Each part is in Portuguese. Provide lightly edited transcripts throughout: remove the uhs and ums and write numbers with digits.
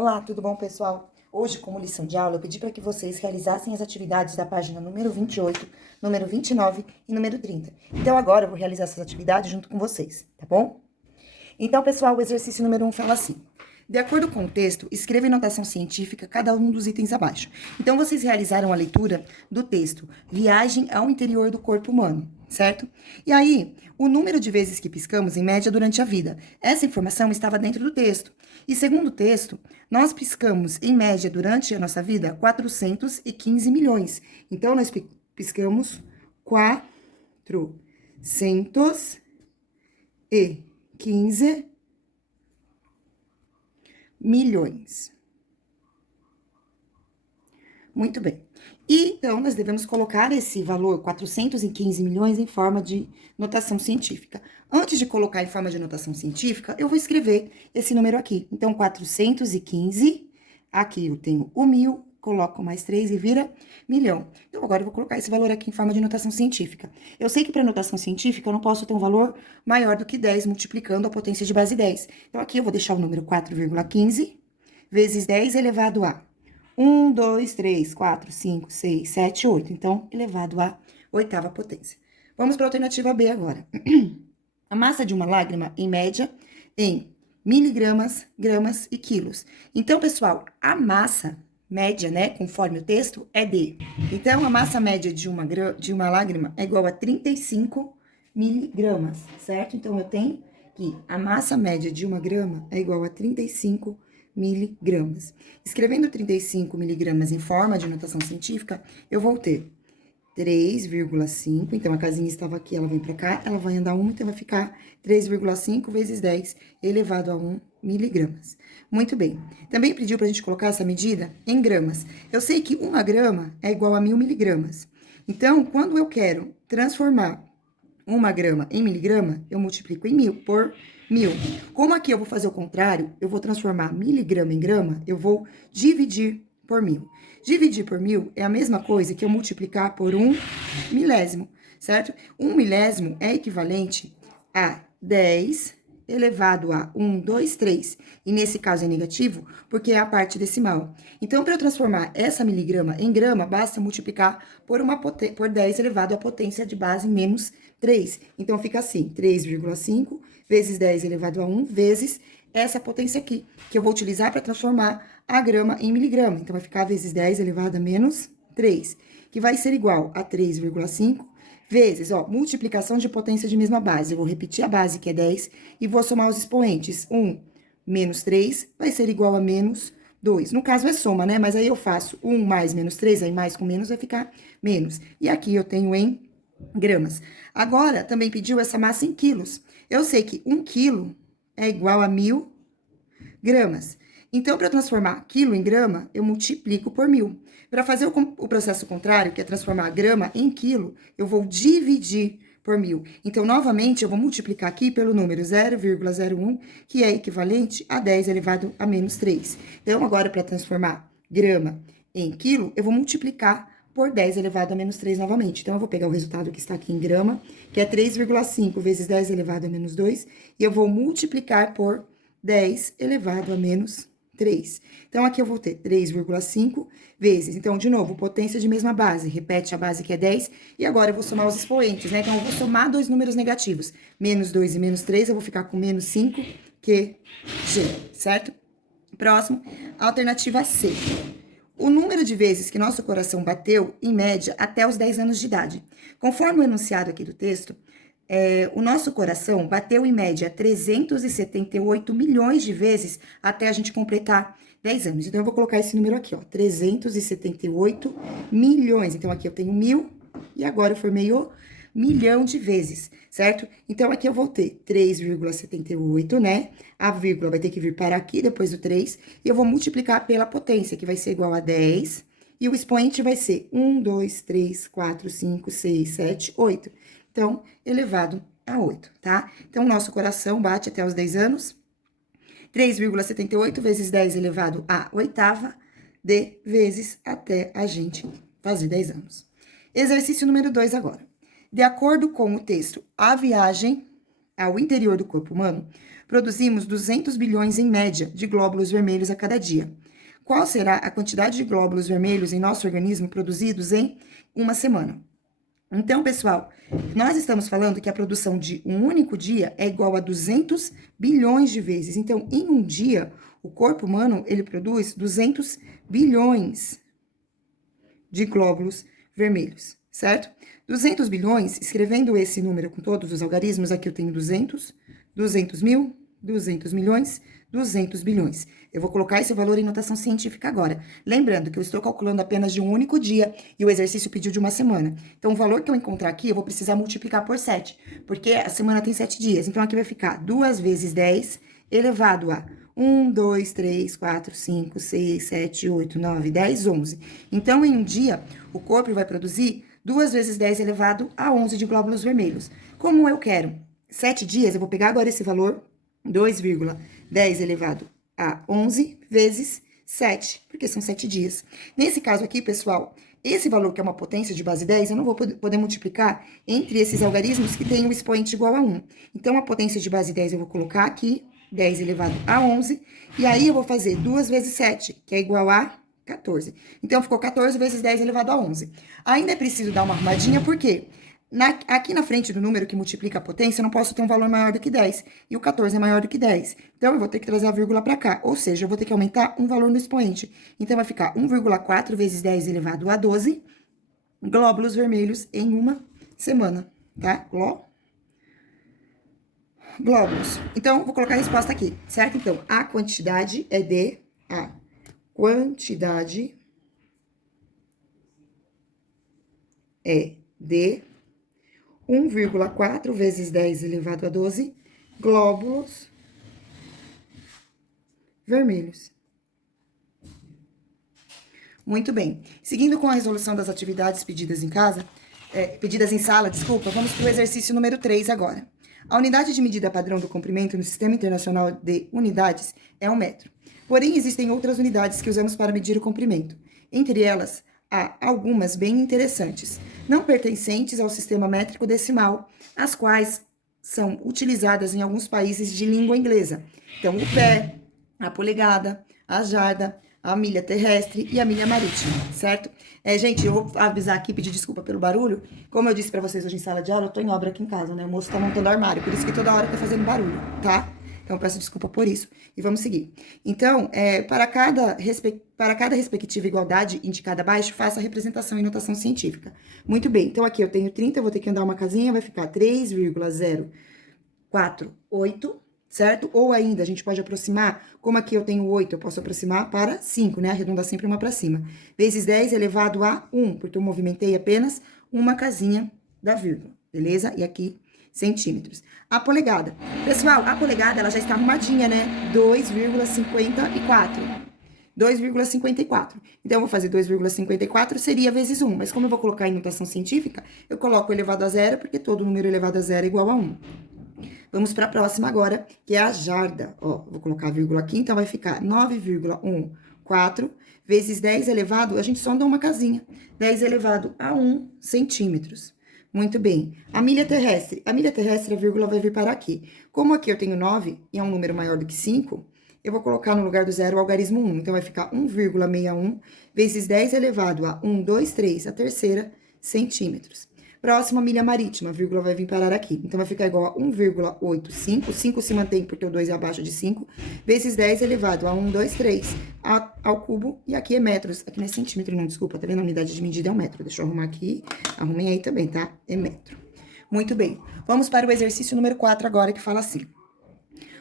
Olá, tudo bom, pessoal? Hoje, como lição de aula, eu pedi para que vocês realizassem as atividades da página número 28, número 29 e número 30. Então, agora eu vou realizar essas atividades junto com vocês, tá bom? Então, pessoal, o exercício número 1 fala assim. De acordo com o texto, escreva em notação científica cada um dos itens abaixo. Então, vocês realizaram a leitura do texto Viagem ao interior do corpo humano, certo? E aí, o número de vezes que piscamos em média durante a vida. Essa informação estava dentro do texto. E segundo o texto, nós piscamos em média durante a nossa vida 415 milhões. Então, nós piscamos 415 milhões. Muito bem. E, então, nós devemos colocar esse valor, 415 milhões, em forma de notação científica. Antes de colocar em forma de notação científica, eu vou escrever esse número aqui. Então, 415, aqui eu tenho o 1000, coloco mais 3 e vira milhão. Então, agora eu vou colocar esse valor aqui em forma de notação científica. Eu sei que para notação científica eu não posso ter um valor maior do que 10 multiplicando a potência de base 10. Então, aqui eu vou deixar o número 4,15 vezes 10 elevado a 1, 2, 3, 4, 5, 6, 7, 8. Então, elevado à oitava potência. Vamos para a alternativa B agora. A massa de uma lágrima, em média, em miligramas, gramas e quilos. Então, pessoal, a massa média, né, conforme o texto, é D. Então, a massa média de uma lágrima é igual a 35 miligramas, certo? Então, eu tenho que a massa média de uma grama é igual a 35 miligramas. Escrevendo 35 miligramas em forma de notação científica, eu vou ter 3,5, então a casinha estava aqui, ela vem para cá, ela vai andar 1, então vai ficar 3,5 vezes 10 elevado a 1 miligramas. Muito bem. Também pediu para a gente colocar essa medida em gramas. Eu sei que 1 grama é igual a 1000 miligramas. Então, quando eu quero transformar 1 grama em miligrama, eu multiplico em 1000 por 1000. Como aqui eu vou fazer o contrário, eu vou transformar miligrama em grama, eu vou dividir por 1000. Dividir por 1000 é a mesma coisa que eu multiplicar por 1 milésimo, certo? 1 milésimo é equivalente a 10 elevado a 1, 2, 3. E nesse caso é negativo, porque é a parte decimal. Então, para eu transformar essa miligrama em grama, basta multiplicar por 10 elevado à potência de base menos 3. Então, fica assim, 3,5 vezes 10 elevado a 1 vezes essa potência aqui, que eu vou utilizar para transformar a grama em miligrama. Então, vai ficar vezes 10 elevado a menos 3, que vai ser igual a 3,5 vezes, ó, multiplicação de potência de mesma base. Eu vou repetir a base, que é 10, e vou somar os expoentes. 1 menos 3 vai ser igual a menos 2. No caso, é soma, né? Mas aí eu faço 1 mais menos 3, aí mais com menos vai ficar menos. E aqui eu tenho em gramas. Agora, também pediu essa massa em quilos. Eu sei que 1 quilo é igual a 1000 gramas. Então, para transformar quilo em grama, eu multiplico por 1000. Para fazer o processo contrário, que é transformar grama em quilo, eu vou dividir por 1000. Então, novamente, eu vou multiplicar aqui pelo número 0,01, que é equivalente a 10 elevado a menos 3. Então, agora, para transformar grama em quilo, eu vou multiplicar por 10 elevado a menos 3 novamente. Então, eu vou pegar o resultado que está aqui em grama, que é 3,5 vezes 10 elevado a menos 2, e eu vou multiplicar por 10 elevado a menos 3. Então, aqui eu vou ter 3,5 vezes. Então, de novo, potência de mesma base. Repete a base que é 10. E agora eu vou somar os expoentes, né? Então, eu vou somar dois números negativos. Menos 2 e menos 3, eu vou ficar com menos 5 QG, certo? Próximo, alternativa C. O número de vezes que nosso coração bateu, em média, até os 10 anos de idade. Conforme o enunciado aqui do texto, o nosso coração bateu em média 378 milhões de vezes até a gente completar 10 anos. Então, eu vou colocar esse número aqui, ó, 378 milhões. Então, aqui eu tenho 1000 e agora eu formei o milhão de vezes, certo? Então, aqui eu vou ter 3,78, né? A vírgula vai ter que vir para aqui depois do 3, e eu vou multiplicar pela potência, que vai ser igual a 10, e o expoente vai ser 1, 2, 3, 4, 5, 6, 7, 8. Então, elevado a 8, tá? Então, nosso coração bate até os 10 anos. 3,78 vezes 10 elevado à oitava de vezes até a gente fazer 10 anos. Exercício número 2 agora. De acordo com o texto A Viagem ao Interior do Corpo Humano, produzimos 200 bilhões em média de glóbulos vermelhos a cada dia. Qual será a quantidade de glóbulos vermelhos em nosso organismo produzidos em uma semana? Então, pessoal, nós estamos falando que a produção de um único dia é igual a 200 bilhões de vezes. Então, em um dia, o corpo humano, ele produz 200 bilhões de glóbulos vermelhos, certo? 200 bilhões, escrevendo esse número com todos os algarismos, aqui eu tenho 200, 200 mil, 200 milhões, 200 bilhões. Eu vou colocar esse valor em notação científica agora. Lembrando que eu estou calculando apenas de um único dia e o exercício pediu de uma semana. Então, o valor que eu encontrar aqui, eu vou precisar multiplicar por 7, porque a semana tem 7 dias. Então, aqui vai ficar 2 vezes 10 elevado a 1, 2, 3, 4, 5, 6, 7, 8, 9, 10, 11. Então, em um dia, o corpo vai produzir 2 vezes 10 elevado a 11 de glóbulos vermelhos. Como eu quero 7 dias, eu vou pegar agora esse valor, 2,10 elevado a 11 vezes 7, porque são 7 dias. Nesse caso aqui, pessoal, esse valor que é uma potência de base 10, eu não vou poder multiplicar entre esses algarismos que tem o expoente igual a 1. Então, a potência de base 10 eu vou colocar aqui, 10 elevado a 11, e aí eu vou fazer 2 vezes 7, que é igual a 14. Então, ficou 14 vezes 10 elevado a 11. Ainda é preciso dar uma arrumadinha, por quê? Aqui na frente do número que multiplica a potência, eu não posso ter um valor maior do que 10. E o 14 é maior do que 10. Então, eu vou ter que trazer a vírgula para cá. Ou seja, eu vou ter que aumentar um valor no expoente. Então, vai ficar 1,4 vezes 10 elevado a 12 glóbulos vermelhos em uma semana, tá? Glóbulos. Então, vou colocar a resposta aqui, certo? Então, a quantidade é de... A quantidade é de 1,4 vezes 10 elevado a 12 glóbulos vermelhos. Muito bem. Seguindo com a resolução das atividades pedidas em casa, pedidas em sala, desculpa, vamos para o exercício número 3 agora. A unidade de medida padrão do comprimento no Sistema Internacional de Unidades é 1 metro. Porém, existem outras unidades que usamos para medir o comprimento. Entre elas, há algumas bem interessantes, não pertencentes ao sistema métrico decimal, as quais são utilizadas em alguns países de língua inglesa. Então, o pé, a polegada, a jarda, a milha terrestre e a milha marítima, certo? Gente, eu vou avisar aqui, pedir desculpa pelo barulho. Como eu disse pra vocês hoje em sala de aula, eu tô em obra aqui em casa, né? O moço tá montando armário, por isso que toda hora tá fazendo barulho, tá? Então, eu peço desculpa por isso. E vamos seguir. Então, para cada respectiva igualdade indicada abaixo, faça a representação em notação científica. Muito bem. Então, aqui eu tenho 30, eu vou ter que andar uma casinha, vai ficar 3,048, certo? Ou ainda, a gente pode aproximar, como aqui eu tenho 8, eu posso aproximar para 5, né? Arredondar sempre uma para cima. Vezes 10 elevado a 1, porque eu movimentei apenas uma casinha da vírgula, beleza? E aqui, centímetros. A polegada. Pessoal, a polegada, ela já está arrumadinha, né? 2,54. 2,54. Então, eu vou fazer 2,54, seria vezes 1. Mas como eu vou colocar em notação científica, eu coloco elevado a zero, porque todo número elevado a zero é igual a 1. Vamos para a próxima agora, que é a jarda. Ó, vou colocar a vírgula aqui, então vai ficar 9,14 vezes 10 elevado, a gente só dá uma casinha, 10 elevado a 1 centímetros. Muito bem. A milha terrestre, a vírgula vai vir para aqui. Como aqui eu tenho 9 e é um número maior do que 5, eu vou colocar no lugar do zero o algarismo 1. Então, vai ficar 1,61 vezes 10 elevado a 1, 2, 3, a terceira, centímetros. Próxima, milha marítima, a vírgula vai vir parar aqui. Então, vai ficar igual a 1,85, 5 se mantém porque o 2 é abaixo de 5, vezes 10 elevado a 1, 2, 3, ao cubo, e aqui é metros. Aqui não é centímetro, não, desculpa, tá vendo? A unidade de medida é um metro. Deixa eu arrumar aqui, arrumem aí também, tá? É metro. Muito bem. Vamos para o exercício número 4 agora, que fala assim.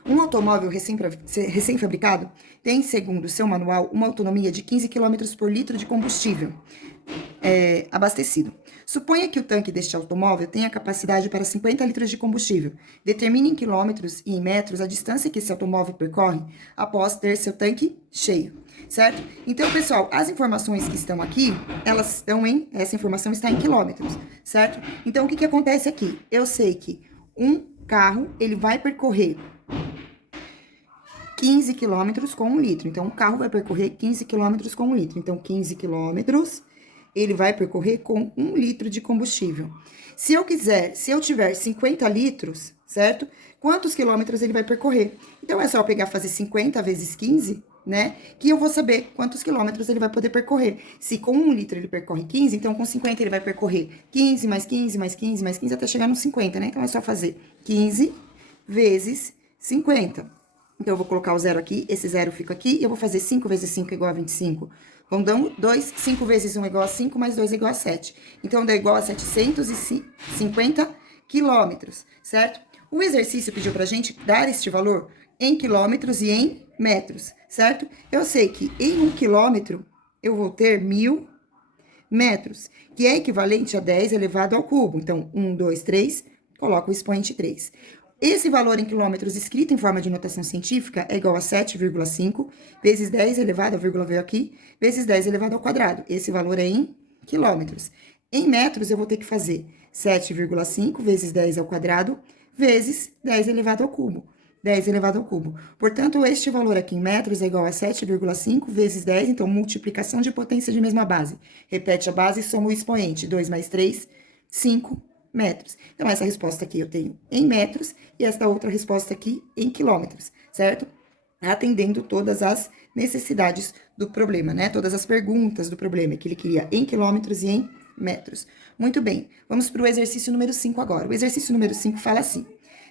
Um automóvel recém-fabricado tem, segundo seu manual, uma autonomia de 15 km por litro de combustível abastecido. Suponha que o tanque deste automóvel tenha capacidade para 50 litros de combustível. Determine em quilômetros e em metros a distância que esse automóvel percorre após ter seu tanque cheio, certo? Então, pessoal, as informações que estão aqui, essa informação está em quilômetros, certo? Então, o que acontece aqui? Eu sei que um carro, ele vai percorrer 15 quilômetros com 1 litro. Então, o carro vai percorrer 15 quilômetros com 1 litro. Então, 15 quilômetros, ele vai percorrer com 1 litro de combustível. Se eu tiver 50 litros, certo? Quantos quilômetros ele vai percorrer? Então, é só eu pegar, fazer 50 vezes 15, né? Que eu vou saber quantos quilômetros ele vai poder percorrer. Se com 1 litro ele percorre 15, então com 50 ele vai percorrer 15, mais 15, mais 15, mais 15, até chegar nos 50, né? Então, é só fazer 15 vezes 50. Então, eu vou colocar o zero aqui, esse zero fica aqui, e eu vou fazer 5 vezes 5 igual a 25. Vão dar 2, 5 vezes 1 igual a 5, mais 2 igual a 7. Então, dá igual a 750 quilômetros, certo? O exercício pediu pra gente dar este valor em quilômetros e em metros, certo? Eu sei que em 1 quilômetro, eu vou ter 1000 metros, que é equivalente a 10 elevado ao cubo. Então, 1, 2, 3, coloco o expoente 3. Esse valor em quilômetros escrito em forma de notação científica é igual a 7,5 vezes 10 elevado, a vírgula veio aqui, vezes 10 elevado ao quadrado. Esse valor é em quilômetros. Em metros, eu vou ter que fazer 7,5 vezes 10 ao quadrado, vezes 10 elevado ao cubo. 10 elevado ao cubo. Portanto, este valor aqui em metros é igual a 7,5 vezes 10, então, multiplicação de potência de mesma base. Repete a base e soma o expoente. 2 mais 3, 5 metros. Então, essa resposta aqui eu tenho em metros e esta outra resposta aqui em quilômetros, certo? Atendendo todas as necessidades do problema, né? Todas as perguntas do problema, que ele queria em quilômetros e em metros. Muito bem, vamos para o exercício número 5 agora. O exercício número 5 fala assim: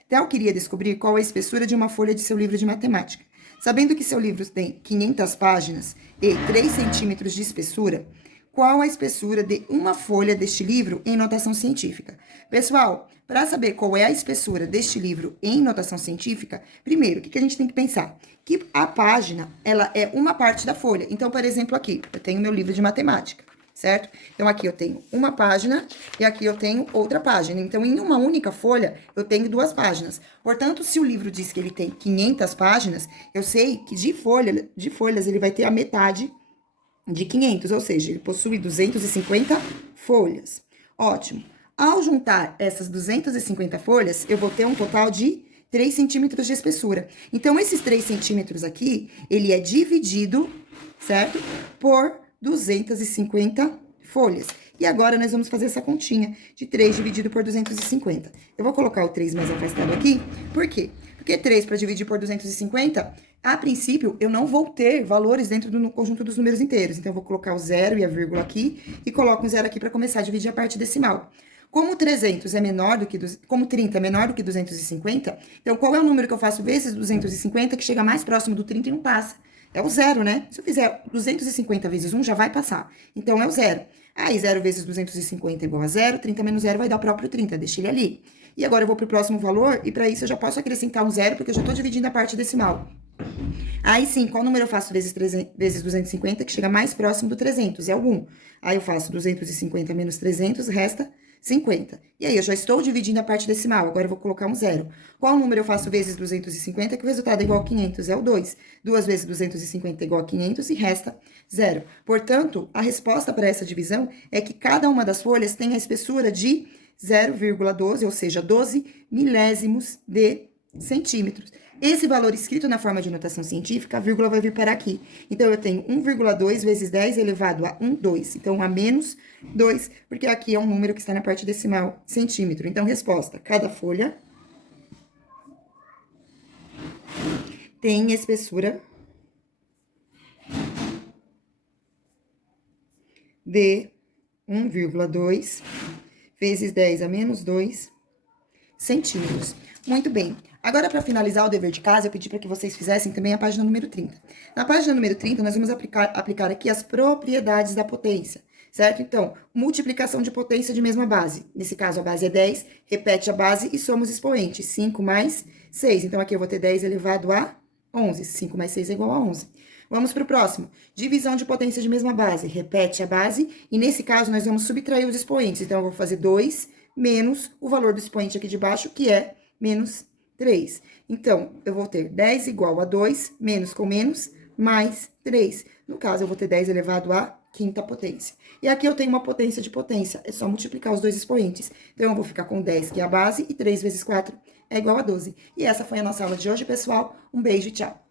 Theo queria descobrir qual a espessura de uma folha de seu livro de matemática. Sabendo que seu livro tem 500 páginas e 3 centímetros de espessura, qual a espessura de uma folha deste livro em notação científica? Pessoal, para saber qual é a espessura deste livro em notação científica, primeiro, o que a gente tem que pensar? Que a página, ela é uma parte da folha. Então, por exemplo, aqui, eu tenho meu livro de matemática, certo? Então, aqui eu tenho uma página e aqui eu tenho outra página. Então, em uma única folha, eu tenho 2 páginas. Portanto, se o livro diz que ele tem 500 páginas, eu sei que de folhas ele vai ter a metade de 500, ou seja, ele possui 250 folhas. Ótimo. Ao juntar essas 250 folhas, eu vou ter um total de 3 centímetros de espessura. Então, esses 3 centímetros aqui, ele é dividido, certo? Por 250 folhas. E agora, nós vamos fazer essa continha de 3 dividido por 250. Eu vou colocar o 3 mais afastado aqui, por quê? Porque 3 para dividir por 250, a princípio, eu não vou ter valores dentro do conjunto dos números inteiros. Então, eu vou colocar o 0 e a vírgula aqui e coloco um 0 aqui para começar a dividir a parte decimal. Como 300 é menor do que... Como 30 é menor do que 250, então, qual é o número que eu faço vezes 250 que chega mais próximo do 30 e não passa? É o 0, né? Se eu fizer 250 vezes 1, já vai passar. Então, é o 0. Aí, 0 vezes 250 é igual a 0. 30 menos 0 vai dar o próprio 30. Deixa ele ali. E agora, eu vou para o próximo valor. E para isso, eu já posso acrescentar um 0, porque eu já estou dividindo a parte decimal. Aí, sim, qual número eu faço vezes 250, que chega mais próximo do 300? É o 1. Aí, eu faço 250 menos 300, resta 50. E aí, eu já estou dividindo a parte decimal. Agora, eu vou colocar um 0. Qual número eu faço vezes 250, que o resultado é igual a 500? É o 2. 2 vezes 250 é igual a 500 e resta 0. Portanto, a resposta para essa divisão é que cada uma das folhas tem a espessura de 0,12, ou seja, 12 milésimos de centímetros. Esse valor escrito na forma de notação científica, a vírgula vai vir para aqui. Então, eu tenho 1,2 vezes 10 elevado a 1, 2. Então, a menos 2, porque aqui é um número que está na parte decimal, centímetro. Então, resposta, cada folha tem espessura de 1,2 vezes 10 a menos 2 centímetros. Muito bem. Agora, para finalizar o dever de casa, eu pedi para que vocês fizessem também a página número 30. Na página número 30, nós vamos aplicar aqui as propriedades da potência, certo? Então, multiplicação de potência de mesma base. Nesse caso, a base é 10, repete a base e soma os expoentes. 5 mais 6. Então, aqui eu vou ter 10 elevado a 11. 5 mais 6 é igual a 11. Vamos para o próximo. Divisão de potência de mesma base. Repete a base e, nesse caso, nós vamos subtrair os expoentes. Então, eu vou fazer 2 menos o valor do expoente aqui de baixo, que é menos 3. Então, eu vou ter 10 igual a 2, menos com menos, mais 3. No caso, eu vou ter 10 elevado à quinta potência. E aqui eu tenho uma potência de potência, é só multiplicar os dois expoentes. Então, eu vou ficar com 10, que é a base, e 3 vezes 4 é igual a 12. E essa foi a nossa aula de hoje, pessoal. Um beijo e tchau!